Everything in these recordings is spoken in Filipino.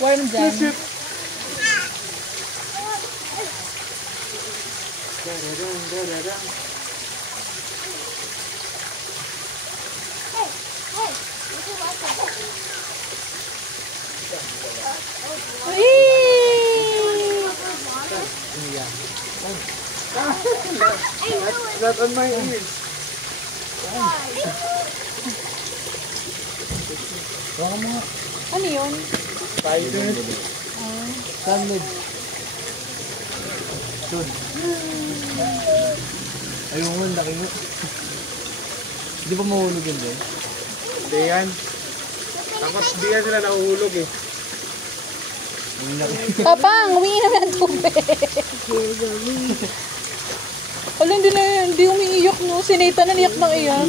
Warm dyan. Not on my ears. Ano yun? Spider. Sunlid. Doon. Ayun mo, laki mo. Hindi pa mahulog yun din? Hindi yan. Tapos di yan sila nahuhulog eh. Papang, humingi naman ng tubig. Wala, hindi umiiyak, no? Si Nathan naniyak ng iyak.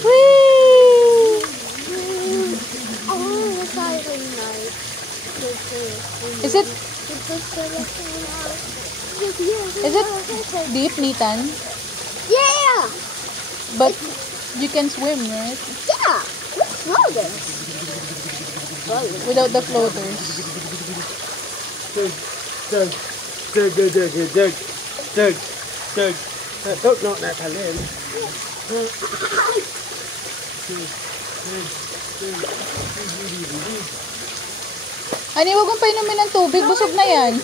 Whee! Is it deep, Nathan? Yeah! But you can swim, right? Yeah! Let's float it. Without the floaters. Doug. No, nakalin. Ani, wag mong painumin ng tubig. Busog na yan.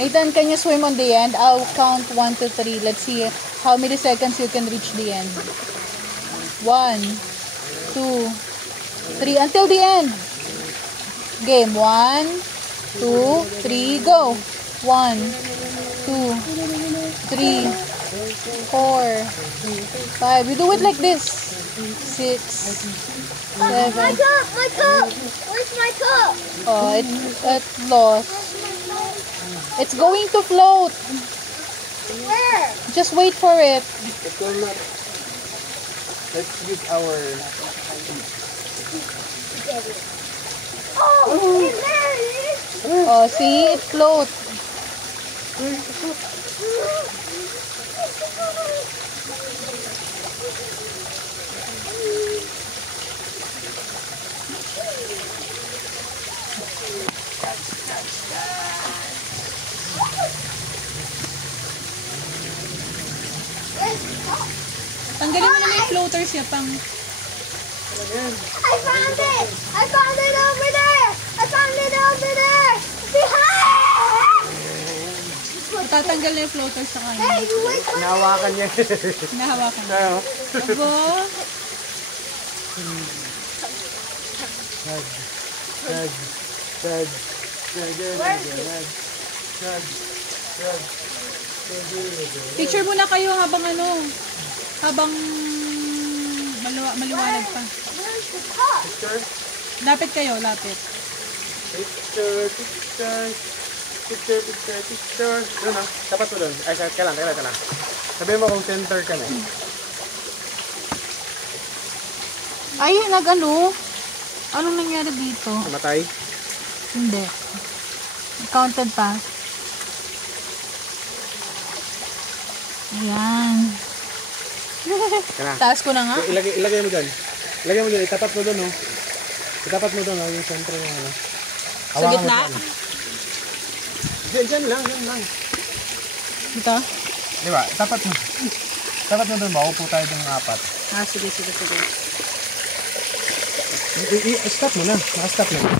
Nathan, can you swim on the end? I'll count 1 to 3. Let's see how many seconds you can reach the end. 1, 2, 3, until the end. Game. 1, 2, 3, go. 1, 2, 3, 4, 5. You do it like this. 6, 7. My cup! My cup! Where's my cup? Oh, it lost. It's going to float. Where? Just wait for it. It will not. Let's use our... Oh, and there it is! Oh, see? It floats. Tanggalin mo na yung floaters niya, pang. I found it! I found it over there! I found it over there! Behind! Tatanggal na yung floaters sa kanya. Hey, you wait for Nahawakan niya. Nahawakan na. Ano? Abo. Picture muna kayo habang habang maliwanag pa. Where's the cup? Picture? Lapit kayo, lapit. Picture. Doon ah. Tapat mo doon. Ay, ka lang. Sabihin mo kung center ka na. Ay, anong nangyari dito? Namatay? Hindi. Counted pa. Ayan. Kana. Taas ko na nga. Ilagay mo dyan. Itapat mo doon, oh. Yung center mo, ano. Sa gitna? Diyan lang. Ito? Di ba? Tapat mo doon. Maupo tayo ng 4. Ah, sige. Stop mo na. Naka-stop na.